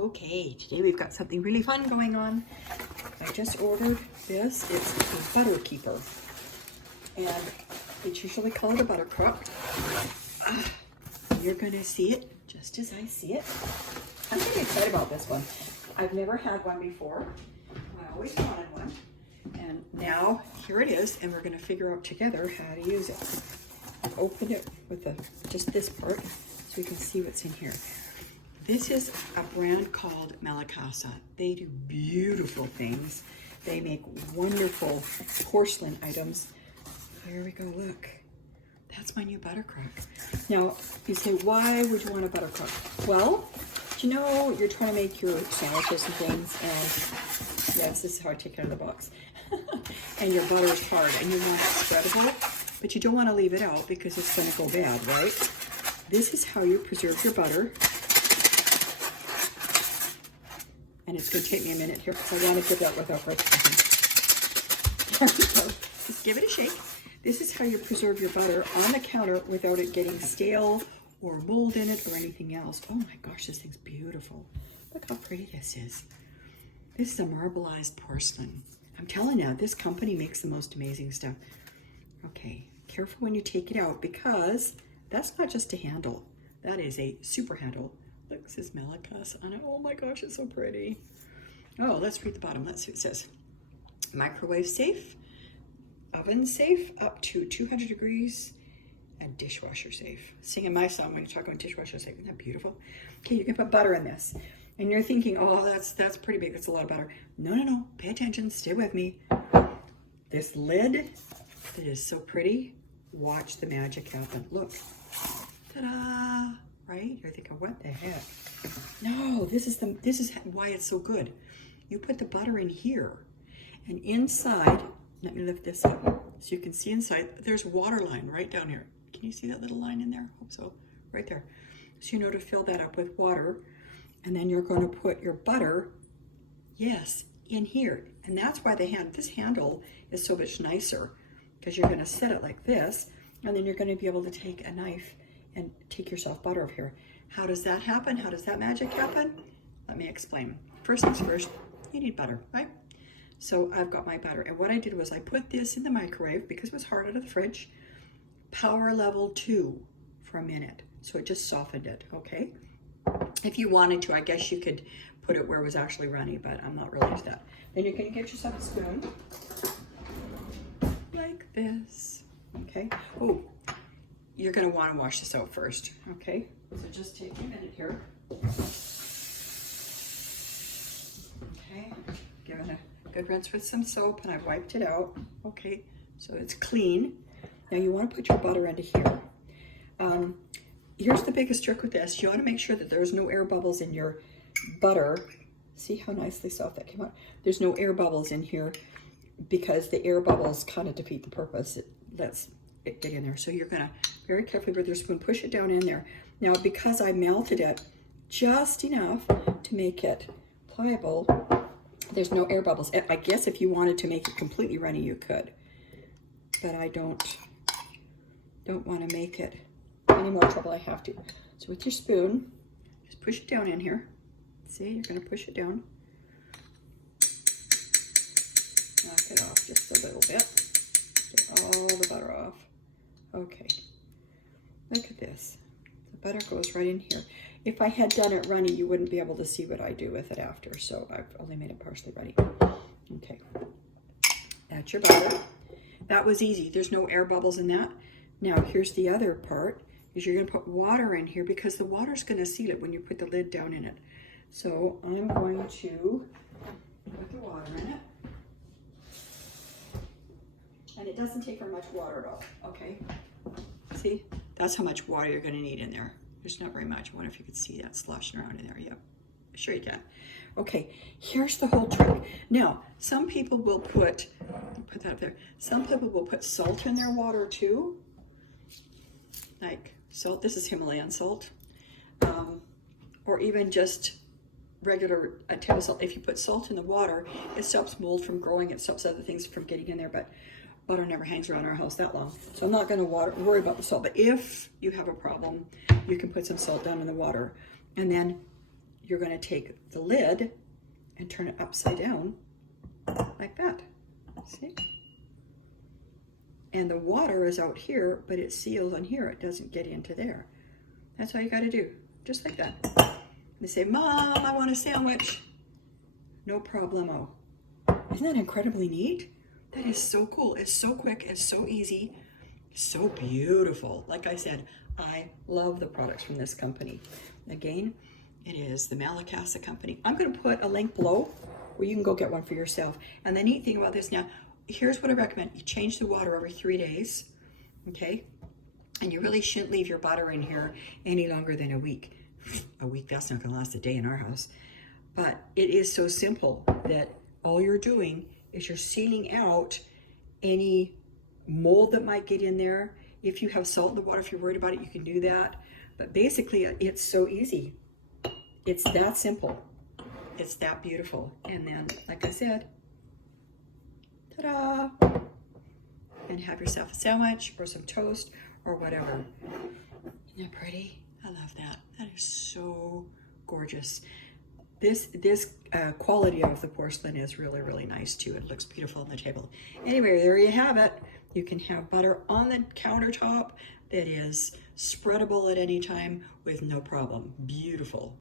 Okay, today we've got something really fun going on. I just ordered this. It's a butter keeper. And it's usually called a butter crock. You're gonna see it just as I see it. I'm pretty excited about this one. I've never had one before. I always wanted one. And now here it is, and we're gonna figure out together how to use it. I've opened it with just this part so you can see what's in here. This is a brand called Malacasa. They do beautiful things. They make wonderful porcelain items. Here we go, look. That's my new butter crock. Now, you say, why would you want a butter crock? Well, you know, you're trying to make your sandwiches and things, and yes, this is how I take it out of the box. And your butter is hard, and you want it spreadable, but you don't want to leave it out because it's going to go bad, right? This is how you preserve your butter. And it's going to take me a minute here because I want to get that without breaking. There we go. Just give it a shake. This is how you preserve your butter on the counter without it getting stale or mold in it or anything else. Oh my gosh, this thing's beautiful. Look how pretty this is. This is a marbelized porcelain. I'm telling you, this company makes the most amazing stuff. Okay, careful when you take it out because that's not just a handle. That is a super handle. Look, it says Malacasa on it. Oh my gosh, it's so pretty. Oh, let's read the bottom. Let's see what it says. Microwave safe, oven safe, up to 200 degrees, and dishwasher safe. Singing my song when you talk about dishwasher safe. Isn't that beautiful? Okay, you can put butter in this. And you're thinking, oh, that's pretty big. That's a lot of butter. No, no, no. Pay attention. Stay with me. This lid that is so pretty. Watch the magic happen. Look. Ta-da! Right? You're thinking, what the heck? No, this is why it's so good. You put the butter in here, and inside, let me lift this up so you can see inside, there's water line right down here. Can you see that little line in there? Hope so. Right there. So you know to fill that up with water, and then you're going to put your butter, yes, in here. And that's why this handle is so much nicer, because you're going to set it like this, and then you're going to be able to take a knife and take yourself butter over here. How does that happen? How does that magic happen? Let me explain. First things first, you need butter, right? So I've got my butter, and what I did was I put this in the microwave because it was hard out of the fridge, power level 2 for a minute. So it just softened it, okay? If you wanted to, I guess you could put it where it was actually runny, but I'm not really into that. Then you're gonna get yourself a spoon, like this, okay? Oh, you're going to want to wash this out first, okay? So just take a minute here. Okay, giving a good rinse with some soap, and I've wiped it out. Okay, so it's clean. Now you want to put your butter into here. Here's the biggest trick with this. You want to make sure that there's no air bubbles in your butter. See how nicely soft that came out? There's no air bubbles in here because the air bubbles kind of defeat the purpose. It lets it get in there. So you're going to very carefully with your spoon push it down in there. Now because I melted it just enough to make it pliable, there's no air bubbles. I guess if you wanted to make it completely runny, you could, but I don't want to make it any more trouble I have to. So with your spoon, just push it down in here. See, you're going to push it down. Knock it off just a little bit. Get all the butter off. Okay, look at this. The butter goes right in here. If I had done it runny, you wouldn't be able to see what I do with it after, so I've only made it partially runny. Okay, that's your butter. That was easy. There's no air bubbles in that. Now, here's the other part, is you're going to put water in here because the water's going to seal it when you put the lid down in it. So I'm going to put the water in it. And it doesn't take very much water at all, okay? See, that's how much water you're gonna need in there. There's not very much. I wonder if you could see that sloshing around in there. Yep, sure you can. Okay, here's the whole trick. Now, some people will put that up there. Some people will put salt in their water too. Like salt, this is Himalayan salt. Or even just regular table salt. If you put salt in the water, it stops mold from growing. It stops other things from getting in there, but butter never hangs around our house that long. So I'm not going to worry about the salt. But if you have a problem, you can put some salt down in the water. And then you're going to take the lid and turn it upside down like that. See? And the water is out here, but it seals on here. It doesn't get into there. That's all you got to do. Just like that. They say, Mom, I want a sandwich. No problemo. Isn't that incredibly neat? That is so cool. It's so quick. It's so easy. So beautiful. Like I said, I love the products from this company. Again, it is the Malacasa company. I'm going to put a link below where you can go get one for yourself. And the neat thing about this now, here's what I recommend. You change the water every 3 days, okay? And you really shouldn't leave your butter in here any longer than a week. A week, that's not going to last a day in our house. But it is so simple that all you're doing is you're sealing out any mold that might get in there. If you have salt in the water, if you're worried about it, you can do that. But basically, it's so easy. It's that simple. It's that beautiful. And then, like I said, ta-da! And have yourself a sandwich or some toast or whatever. Isn't that pretty? I love that. That is so gorgeous. This quality of the porcelain is really, really nice too. It looks beautiful on the table. Anyway, there you have it. You can have butter on the countertop that is spreadable at any time with no problem. Beautiful.